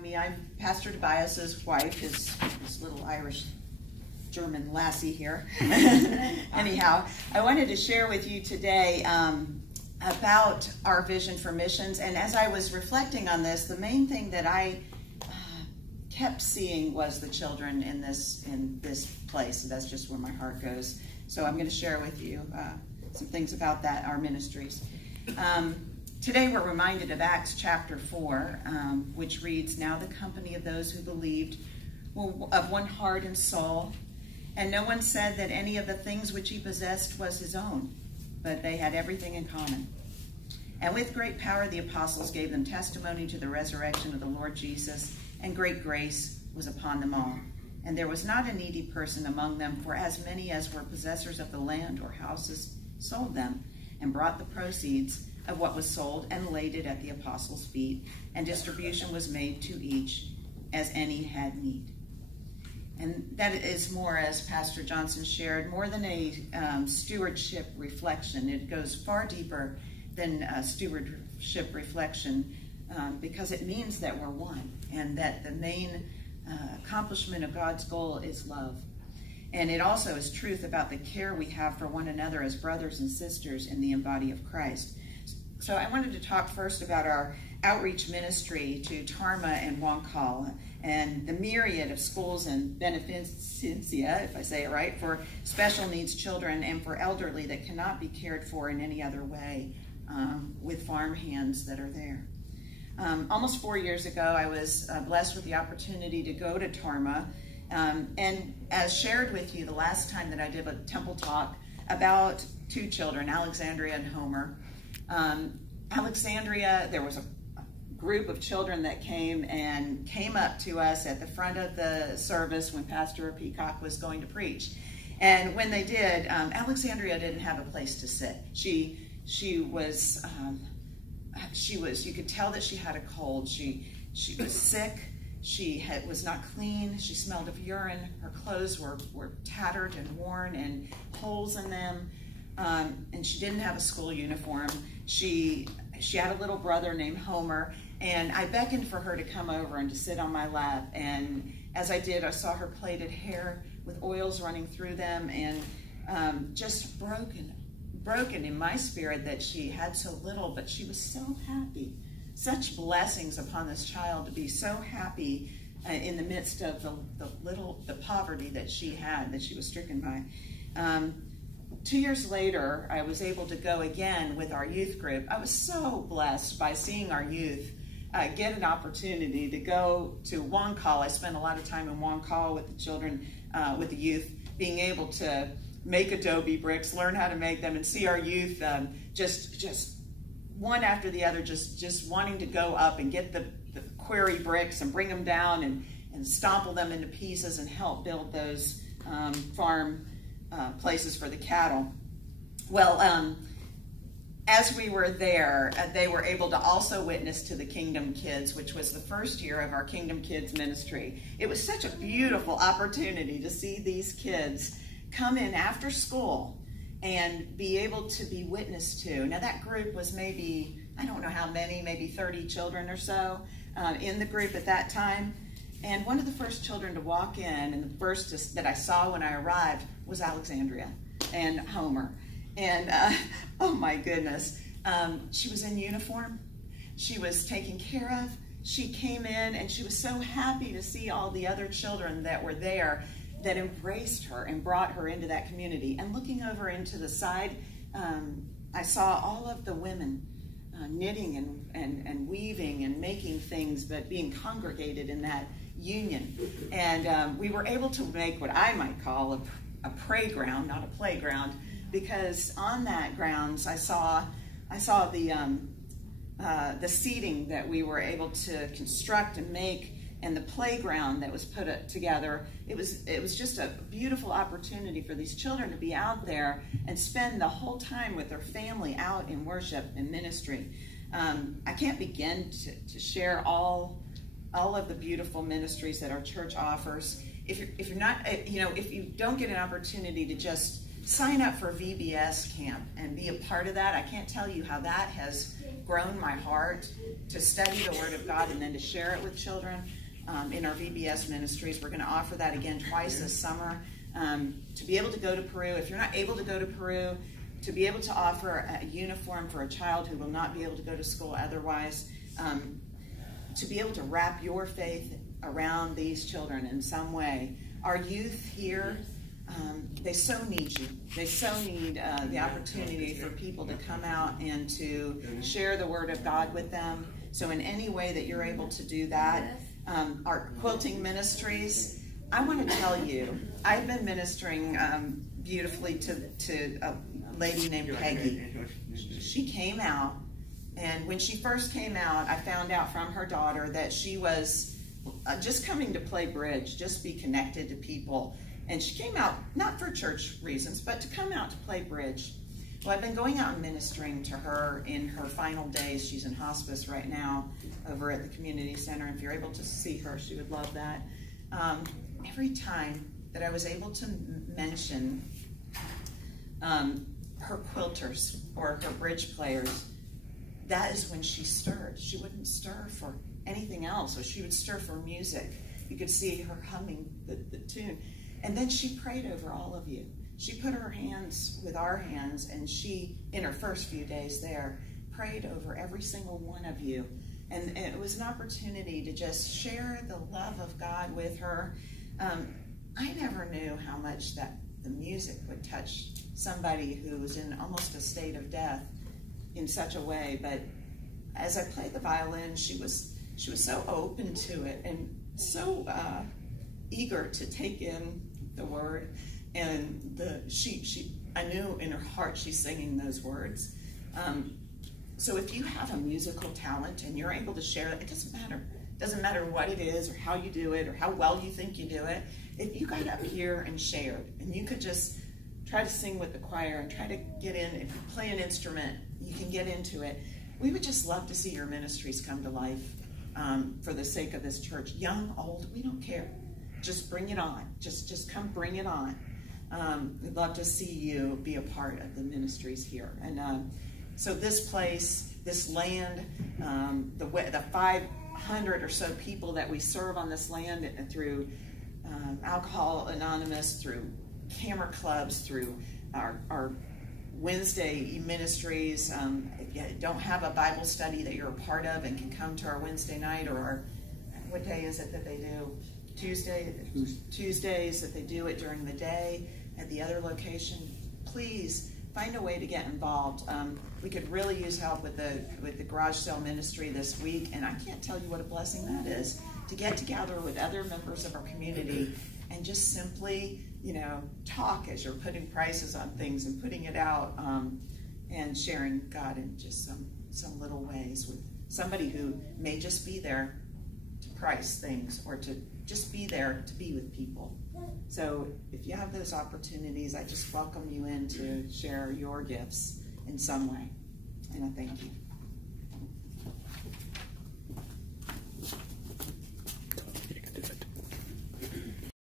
me, I'm Pastor DiBias's wife, his little Irish German lassie here. Anyhow, I wanted to share with you today about our vision for missions. And as I was reflecting on this, the main thing that I kept seeing was the children in this place. And that's just where my heart goes. So I'm going to share with you some things about that, our ministries. Today we're reminded of Acts chapter 4, which reads, "Now the company of those who believed were of one heart and soul, and no one said that any of the things which he possessed was his own, but they had everything in common. And with great power the apostles gave them testimony to the resurrection of the Lord Jesus, and great grace was upon them all. And there was not a needy person among them, for as many as were possessors of the land or houses sold them, and brought the proceeds of what was sold and laid it at the apostles' feet, and distribution was made to each as any had need." And that is more, as Pastor Johnson shared, more than a stewardship reflection. It goes far deeper than a stewardship reflection because it means that we're one, and that the main accomplishment of God's goal is love. And it also is truth about the care we have for one another as brothers and sisters in the body of Christ. So I wanted to talk first about our outreach ministry to Tarma and Wonkal, and the myriad of schools and beneficencia, if I say it right, for special needs children and for elderly that cannot be cared for in any other way with farm hands that are there. Almost 4 years ago, I was blessed with the opportunity to go to Tarma, and as shared with you the last time that I did a temple talk about two children, Alexandria and Homer. Alexandria, there was a group of children that came up to us at the front of the service when Pastor Peacock was going to preach. And when they did, Alexandria didn't have a place to sit. She was, you could tell that she had a cold. She was sick. She was not clean. She smelled of urine. Her clothes were tattered and worn and holes in them. And she didn't have a school uniform. She had a little brother named Homer, and I beckoned for her to come over and to sit on my lap. And as I did, I saw her plaited hair with oils running through them, and just broken in my spirit that she had so little, but she was so happy. Such blessings upon this child to be so happy in the midst of the poverty that she had, that she was stricken by. 2 years later, I was able to go again with our youth group. I was so blessed by seeing our youth get an opportunity to go to Wonkal. I spent a lot of time in Wonkal with the children, with the youth, being able to make adobe bricks, learn how to make them, and see our youth just one after the other, just wanting to go up and get the quarry bricks and bring them down and stomple them into pieces and help build those farm places for the cattle. Well, as we were there, they were able to also witness to the Kingdom Kids, which was the first year of our Kingdom Kids ministry. It was such a beautiful opportunity to see these kids come in after school and be able to be witnessed to. Now that group was maybe, I don't know how many, maybe 30 children or so in the group at that time. And one of the first children to walk in, and the first that I saw when I arrived, was Alexandria and Homer. And oh my goodness, she was in uniform. She was taken care of. She came in and she was so happy to see all the other children that were there that embraced her and brought her into that community. And looking over into the side, I saw all of the women knitting and weaving and making things, but being congregated in that union. And we were able to make what I might call a playground, not a playground, because on that grounds I saw the seating that we were able to construct and make, and the playground that was put together. It was just a beautiful opportunity for these children to be out there and spend the whole time with their family out in worship and ministry. I can't begin to share all of the beautiful ministries that our church offers. If you're not, if you don't get an opportunity to just sign up for VBS camp and be a part of that, I can't tell you how that has grown my heart to study the Word of God and then to share it with children in our VBS ministries. We're going to offer that again twice this summer. To be able to go to Peru, if you're not able to go to Peru, to be able to offer a uniform for a child who will not be able to go to school otherwise, to be able to wrap your faith around these children in some way. Our youth here, they so need you. They so need the opportunity for people to come out and to share the Word of God with them. So in any way that you're able to do that, our quilting ministries, I want to tell you, I've been ministering beautifully to a lady named Peggy. She came out, and when she first came out, I found out from her daughter that she was just coming to play bridge, just be connected to people. And she came out, not for church reasons, but to come out to play bridge. Well, I've been going out and ministering to her in her final days. She's in hospice right now over at the community center. If you're able to see her, she would love that. Every time that I was able to mention her quilters or her bridge players, that is when she stirred. She wouldn't stir for anything else, or she would stir for music. You could see her humming the tune. And then she prayed over all of you. She put her hands with our hands, and she, in her first few days there, prayed over every single one of you. And it was an opportunity to just share the love of God with her. I never knew how much that the music would touch somebody who was in almost a state of death in such a way. But as I played the violin, she was so open to it and so eager to take in the word. And I knew in her heart she's singing those words. So if you have a musical talent and you're able to share it, it doesn't matter. It doesn't matter what it is or how you do it or how well you think you do it. If you got up here and shared, and you could just try to sing with the choir and try to get in, if you play an instrument, you can get into it. We would just love to see your ministries come to life for the sake of this church. Young, old, we don't care. Just bring it on. Just come bring it on. We'd love to see you be a part of the ministries here. And so this place, this land, the 500 or so people that we serve on this land through Alcohol Anonymous, through camera clubs, through our Wednesday ministries. If you don't have a Bible study that you're a part of and can come to our Wednesday night, or what day is it that they do? Tuesdays that they do it during the day at the other location. Please find a way to get involved. We could really use help with the garage sale ministry this week, and I can't tell you what a blessing that is to get together with other members of our community and just simply, talk as you're putting prices on things and putting it out, and sharing God in just some little ways with somebody who may just be there to price things or to just be there to be with people. So if you have those opportunities, I just welcome you in to share your gifts in some way. And I thank you.